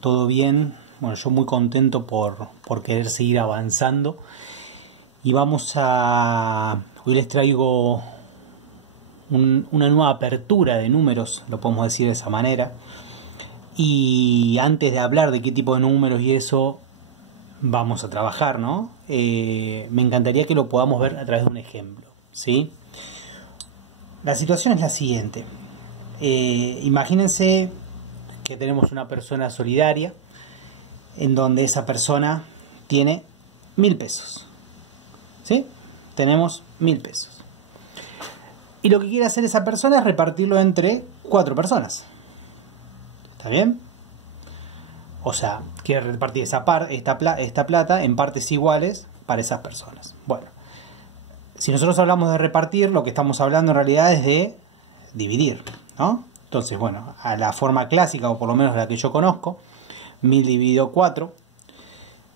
¿Todo bien? Bueno, yo muy contento por querer seguir avanzando. Y hoy les traigo una nueva apertura de números, lo podemos decir de esa manera. Y antes de hablar de qué tipo de números y eso vamos a trabajar, ¿no? Me encantaría que lo podamos ver a través de un ejemplo, ¿sí? La situación es la siguiente. Imagínense que tenemos una persona solidaria en donde esa persona tiene 1000 pesos. ¿Sí? Tenemos 1000 pesos. Y lo que quiere hacer esa persona es repartirlo entre 4 personas. ¿Está bien? O sea, quiere repartir esta plata en partes iguales para esas personas. Bueno, si nosotros hablamos de repartir, lo que estamos hablando en realidad es de dividir, ¿no? Entonces, bueno, a la forma clásica, o por lo menos la que yo conozco, 1000 dividido 4,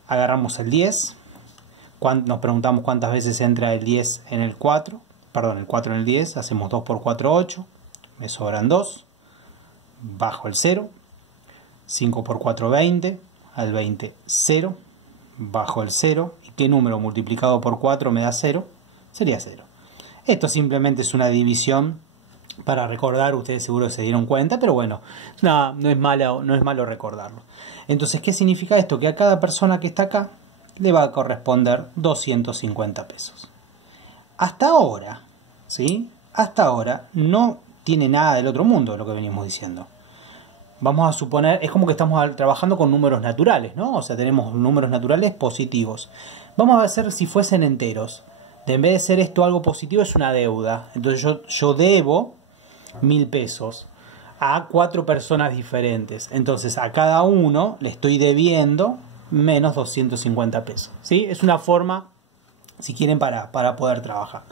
agarramos el 10, nos preguntamos cuántas veces entra el 10 en el 4, perdón, el 4 en el 10, hacemos 2 por 4, 8, me sobran 2, bajo el 0, 5 por 4, 20, al 20, 0, bajo el 0, ¿y qué número multiplicado por 4 me da 0? Sería 0. Esto simplemente es una división para recordar, ustedes seguro se dieron cuenta, pero bueno, no es malo recordarlo. Entonces, ¿qué significa esto? Que a cada persona que está acá le va a corresponder 250 pesos. Hasta ahora, ¿sí? Hasta ahora no tiene nada del otro mundo lo que venimos diciendo. Vamos a suponer, es como que estamos trabajando con números naturales, ¿no? O sea, tenemos números naturales positivos. Vamos a hacer si fuesen enteros. En vez de ser esto algo positivo, es una deuda. Entonces yo debo 1000 pesos a 4 personas diferentes. Entonces a cada uno le estoy debiendo menos 250 pesos. ¿Sí? Es una forma, si quieren, para poder trabajar.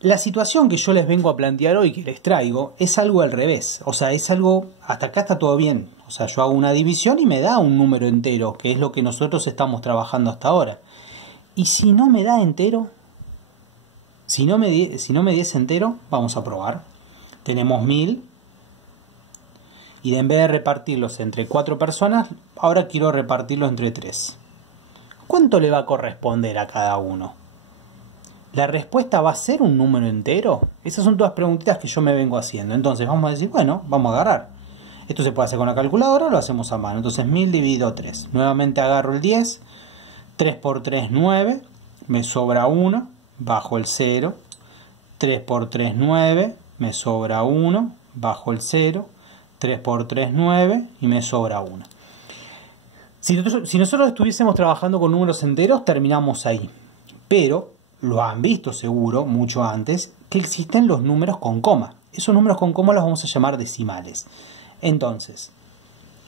La situación que yo les vengo a plantear hoy, que les traigo, es algo al revés. O sea, es algo, hasta acá está todo bien. O sea, yo hago una división y me da un número entero, que es lo que nosotros estamos trabajando hasta ahora. Y si no me da entero, si no me diese entero, vamos a probar. Tenemos 1000 y en vez de repartirlos entre 4 personas, ahora quiero repartirlos entre 3. ¿Cuánto le va a corresponder a cada uno? ¿La respuesta va a ser un número entero? Esas son todas preguntitas que yo me vengo haciendo. Entonces vamos a decir, bueno, vamos a agarrar. Esto se puede hacer con la calculadora o lo hacemos a mano. Entonces 1000 dividido 3. Nuevamente agarro el 10. 3 por 3, 9. Me sobra 1. Bajo el 0. 3 por 3, 9. Me sobra 1. Bajo el 0. 3 por 3, 9. Y me sobra 1. Si nosotros estuviésemos trabajando con números enteros, terminamos ahí. Pero lo han visto seguro, mucho antes, que existen los números con coma. Esos números con coma los vamos a llamar decimales. Entonces,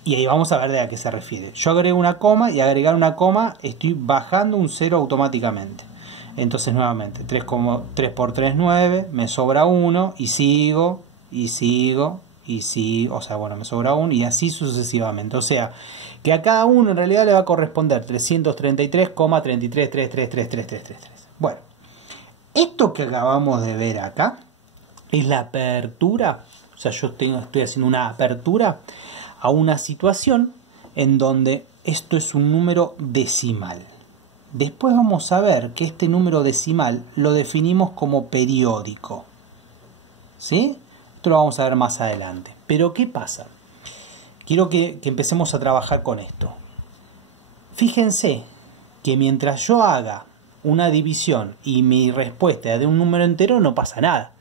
y ahí vamos a ver de a qué se refiere. Yo agrego una coma y agregar una coma estoy bajando un 0 automáticamente. Entonces nuevamente 3 por 3, 9, me sobra 1 y sigo, o sea, bueno, me sobra 1 y así sucesivamente. O sea, que a cada uno en realidad le va a corresponder 333,33333333. Bueno, esto que acabamos de ver acá es la apertura, o sea, yo estoy haciendo una apertura a una situación en donde esto es un número decimal. Después vamos a ver que este número decimal lo definimos como periódico. ¿Sí? Esto lo vamos a ver más adelante. Pero ¿qué pasa? Quiero que empecemos a trabajar con esto. Fíjense que mientras yo haga una división y mi respuesta de un número entero, no pasa nada.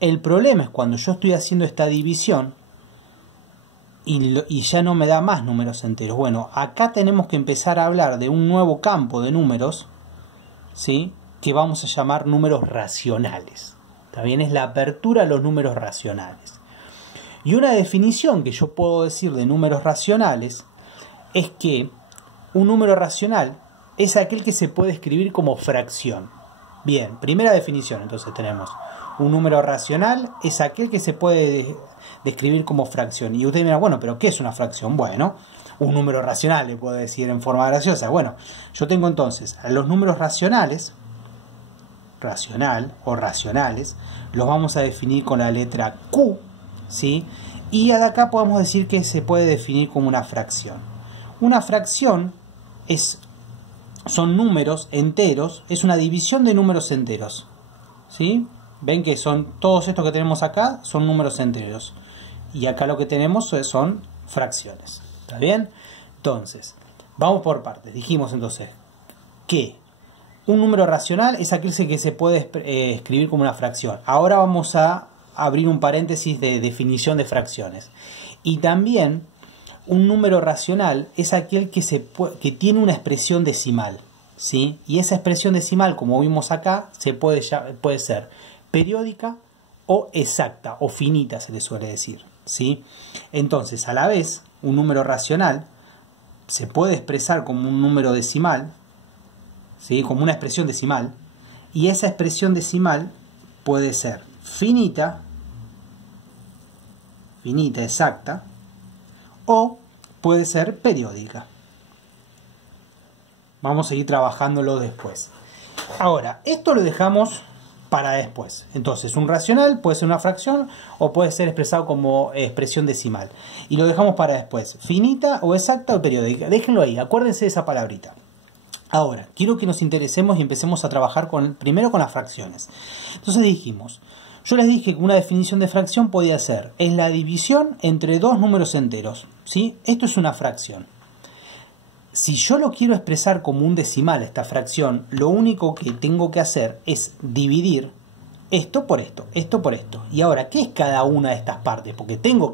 El problema es cuando yo estoy haciendo esta división y ya no me da más números enteros. Bueno, acá tenemos que empezar a hablar de un nuevo campo de números, ¿sí? Que vamos a llamar números racionales. También es la apertura a los números racionales. Y una definición que yo puedo decir de números racionales es que un número racional es aquel que se puede escribir como fracción. Bien, primera definición, entonces tenemos un número racional es aquel que se puede describir como fracción. Y usted dirá, bueno, pero ¿qué es una fracción? Bueno, un número racional, le puedo decir en forma graciosa. Bueno, yo tengo entonces a los números racionales, racional o racionales, los vamos a definir con la letra Q, ¿sí? Y de acá podemos decir que se puede definir como una fracción. Una fracción son números enteros, es una división de números enteros. ¿Sí? Ven que son todos estos que tenemos acá son números enteros. Y acá lo que tenemos son fracciones. ¿Está bien? Entonces, vamos por partes. Dijimos entonces que un número racional es aquel que se puede escribir como una fracción. Ahora vamos a abrir un paréntesis de definición de fracciones. Y también un número racional es aquel que tiene una expresión decimal. ¿Sí? Y esa expresión decimal, como vimos acá, puede ser periódica o exacta o finita, se le suele decir. ¿Sí? Entonces, a la vez, un número racional se puede expresar como un número decimal, ¿sí? Como una expresión decimal, y esa expresión decimal puede ser finita, exacta, o puede ser periódica. Vamos a seguir trabajándolo después. Ahora, esto lo dejamos para después. Entonces, un racional puede ser una fracción o puede ser expresado como expresión decimal. Y lo dejamos para después. Finita o exacta o periódica. Déjenlo ahí, acuérdense de esa palabrita. Ahora, quiero que nos interesemos y empecemos a trabajar primero con las fracciones. Entonces dijimos, yo les dije que una definición de fracción podía ser, es la división entre dos números enteros. ¿Sí? Esto es una fracción. Si yo lo quiero expresar como un decimal, esta fracción, lo único que tengo que hacer es dividir esto por esto, esto por esto. Y ahora, ¿qué es cada una de estas partes? Porque tiene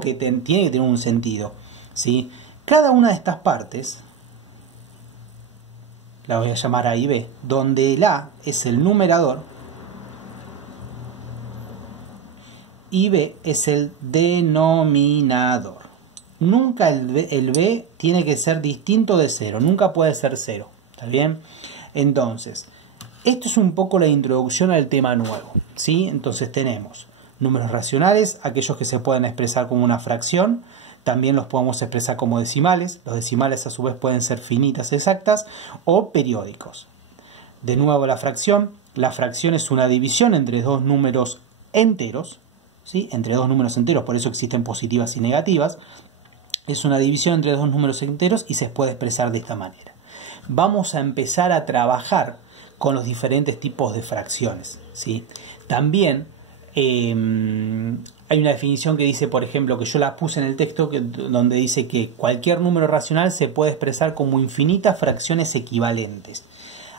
que tener un sentido. ¿Sí? Cada una de estas partes, la voy a llamar A y B, donde el A es el numerador y B es el denominador. Nunca el B tiene que ser distinto de 0, nunca puede ser 0, ¿está bien? Entonces, esto es un poco la introducción al tema nuevo, ¿sí? Entonces tenemos números racionales, aquellos que se pueden expresar como una fracción, también los podemos expresar como decimales, los decimales a su vez pueden ser finitas exactas o periódicos. De nuevo la fracción es una división entre dos números enteros, ¿sí? Entre dos números enteros, por eso existen positivas y negativas. Es una división entre dos números enteros y se puede expresar de esta manera. Vamos a empezar a trabajar con los diferentes tipos de fracciones, ¿sí? También hay una definición que dice, por ejemplo, que yo la puse en el texto, donde dice que cualquier número racional se puede expresar como infinitas fracciones equivalentes.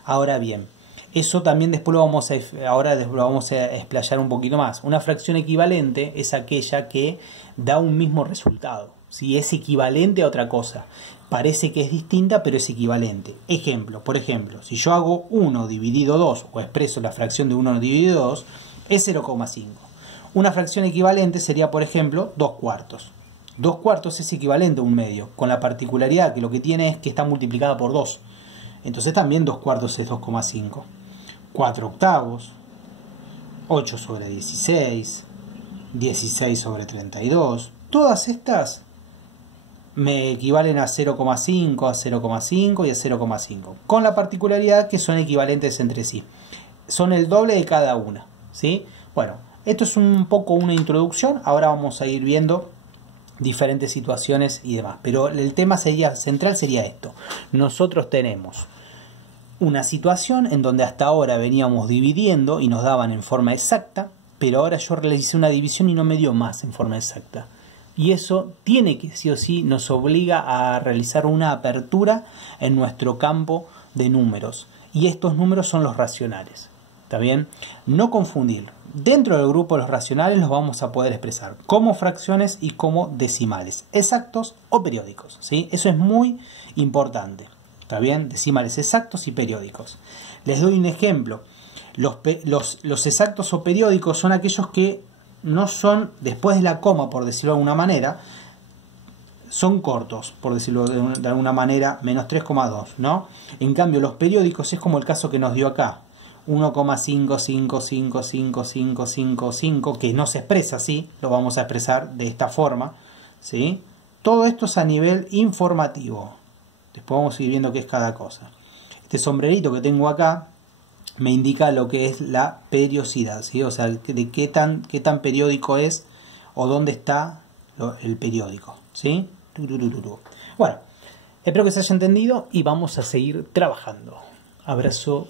Ahora bien, eso también después lo vamos a explayar un poquito más. Una fracción equivalente es aquella que da un mismo resultado. Si es equivalente a otra cosa, parece que es distinta, pero es equivalente. Por ejemplo, si yo hago 1 dividido 2 o expreso la fracción de 1 dividido 2, es 0,5. Una fracción equivalente sería, por ejemplo, 2 cuartos. 2 cuartos es equivalente a un medio, con la particularidad que lo que tiene es que está multiplicada por 2. Entonces también 2 cuartos es 2,5. 4 octavos, 8 sobre 16, 16 sobre 32. Todas estas me equivalen a 0,5, a 0,5 y a 0,5. Con la particularidad que son equivalentes entre sí. Son el doble de cada una, ¿sí? Bueno, esto es un poco una introducción. Ahora vamos a ir viendo diferentes situaciones y demás. Pero el tema central sería esto. Nosotros tenemos una situación en donde hasta ahora veníamos dividiendo y nos daban en forma exacta, pero ahora yo realicé una división y no me dio más en forma exacta. Y eso tiene que, sí o sí, nos obliga a realizar una apertura en nuestro campo de números. Y estos números son los racionales. ¿Está bien? No confundir. Dentro del grupo de los racionales los vamos a poder expresar como fracciones y como decimales, exactos o periódicos, ¿sí? Eso es muy importante. ¿Está bien? Decimales exactos y periódicos. Les doy un ejemplo. Los exactos o periódicos son aquellos que no son, después de la coma, por decirlo de alguna manera, son cortos, por decirlo de alguna manera, menos 3,2, ¿no? En cambio, los periódicos es como el caso que nos dio acá, 1,5555555, que no se expresa así, lo vamos a expresar de esta forma, ¿sí? Todo esto es a nivel informativo. Después vamos a ir viendo qué es cada cosa. Este sombrerito que tengo acá me indica lo que es la periodicidad, ¿sí? O sea, de qué tan periódico es o dónde está el periódico, ¿sí? Bueno, espero que se haya entendido y vamos a seguir trabajando. Abrazo.